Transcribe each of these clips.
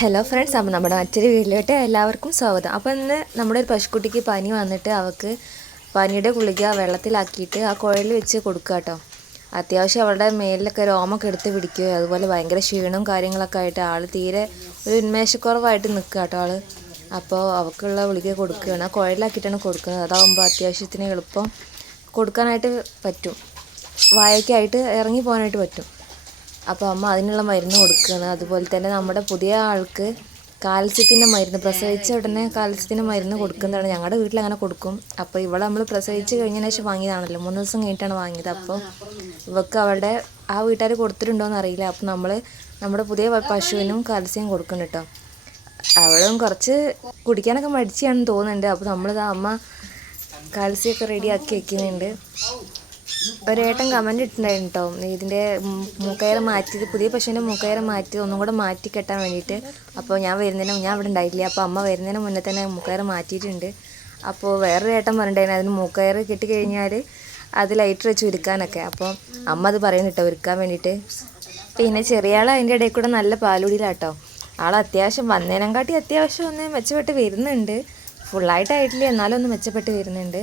Hello friends അപ്പോൾ നമ്മുടെ മറ്റൊരു വീട്ടിലോട്ട് എല്ലാവർക്കും സ്വാഗതം. അപ്പോൾ ഇന്ന് നമ്മുടെ ഒരു പശുക്കുട്ടിക്ക് പനി വന്നിട്ട് അവൾക്ക് പനിയുടെ ഗുളിക വെള്ളത്തിലാക്കിയിട്ട് ആ കുഴലിൽ വെച്ച് കൊടുക്കുക കേട്ടോ. അത്യാവശ്യം അവളുടെ മേലിലൊക്കെ രോമൊക്കെ എടുത്ത് പിടിക്കുകയോ അതുപോലെ ഭയങ്കര ക്ഷീണവും കാര്യങ്ങളൊക്കെ ആയിട്ട് ആൾ തീരെ ഒരു ഉന്മേഷക്കുറവായിട്ട് നിൽക്കുക കേട്ടോ ആൾ അപ്പോൾ അവൾക്കുള്ള ഗുളിക കൊടുക്കുകയാണ്. ആ കുഴലിലാക്കിയിട്ടാണ് കൊടുക്കുന്നത്. അതാവുമ്പോൾ അത്യാവശ്യത്തിന് എളുപ്പം കൊടുക്കാനായിട്ട് പറ്റും. വായക്കായിട്ട് ഇറങ്ങി പോകാനായിട്ട് പറ്റും. അപ്പോൾ അമ്മ അതിനുള്ള മരുന്ന് കൊടുക്കുകയാണ് അതുപോലെ തന്നെ നമ്മുടെ പുതിയ ആൾക്ക് കാൽസ്യത്തിന്റെ മരുന്ന് പ്രസവിച്ച ഉടനെ കാൽസ്യത്തിന്റെ മരുന്ന് കൊടുക്കുന്നതാണ്. ഞങ്ങളുടെ വീട്ടിൽ അങ്ങനെ കൊടുക്കും. അപ്പോൾ ഇവിടെ നമ്മൾ പ്രസവിച്ച് കഴിഞ്ഞതിന് ശേഷം വാങ്ങിയതാണല്ലോ. മൂന്ന് ദിവസം കഴിഞ്ഞിട്ടാണ് വാങ്ങിയത്. അപ്പോൾ ഇവക്ക് അവളുടെ ആ വീട്ടുകാർ കൊടുത്തിട്ടുണ്ടോ എന്ന് അറിയില്ല. അപ്പോൾ നമ്മൾ നമ്മുടെ പുതിയ പശുവിനും കാൽസ്യം കൊടുക്കുന്നുണ്ട് കേട്ടോ അവളും കുറച്ച് കുടിക്കാനൊക്കെ മടിച്ചാണെന്ന് തോന്നുന്നുണ്ട്. അപ്പോൾ നമ്മളിത് അമ്മ കാൽസ്യമൊക്കെ റെഡിയാക്കി വെക്കുന്നുണ്ട്. ഒരേട്ടൻ കമന്റ് ഇട്ടിട്ടുണ്ടായിരുന്നു കേട്ടോ ഇതിന്റെ മൂക്കയറ് മാറ്റിയത് പുതിയ പശുവിന്റെ മൂക്കയറ് മാറ്റി ഒന്നും കൂടെ മാറ്റി കെട്ടാൻ വേണ്ടിയിട്ട്. അപ്പോൾ ഞാൻ വരുന്നതിന് ഞാൻ അവിടെ ഉണ്ടായില്ല അപ്പോൾ അമ്മ വരുന്നതിന് മുന്നേ തന്നെ മൂക്കയറ് മാറ്റിയിട്ടുണ്ട്. അപ്പോൾ വേറൊരു ഏട്ടൻ പറഞ്ഞിട്ടുണ്ടായിരുന്നു അതിന് മൂക്കയറ് കിട്ടിക്കഴിഞ്ഞാൽ കഴിഞ്ഞാൽ അത് ലൈറ്റർ വെച്ച് ഉരുക്കാനൊക്കെ. അപ്പോൾ അമ്മ അത് പറയുന്നു കേട്ടോ ഉരുക്കാൻ വേണ്ടിയിട്ട്. പിന്നെ ചെറിയ ആൾ അതിന്റെ ഇടയിൽ കൂടെ നല്ല പാലുടിയിലാട്ടോ ആൾ അത്യാവശ്യം വന്നേനെക്കാട്ടി കാട്ടി അത്യാവശ്യം ഒന്ന് മെച്ചപ്പെട്ട് വരുന്നുണ്ട്. ഫുള്ളായിട്ടായിട്ടില്ല എന്നാലും ഒന്ന് മെച്ചപ്പെട്ട് വരുന്നുണ്ട്.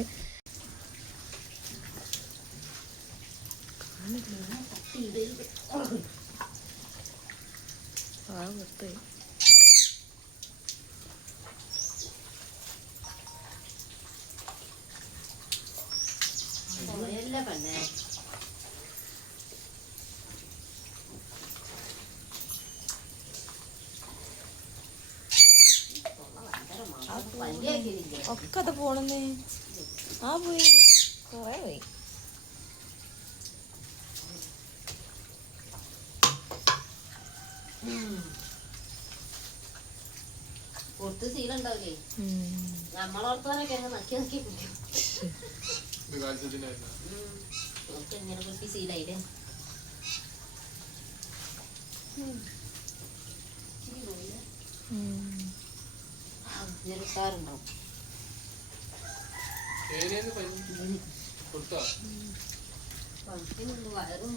ഒക്കെ അത് പോണെന്നേ ആ പോയി. കൊറേ പോയി. കൊടുത്ത് നക്കി നക്കി കുടിക്കും ശീലായില്ലേ? ഉഷാറുണ്ടാവും. വയറും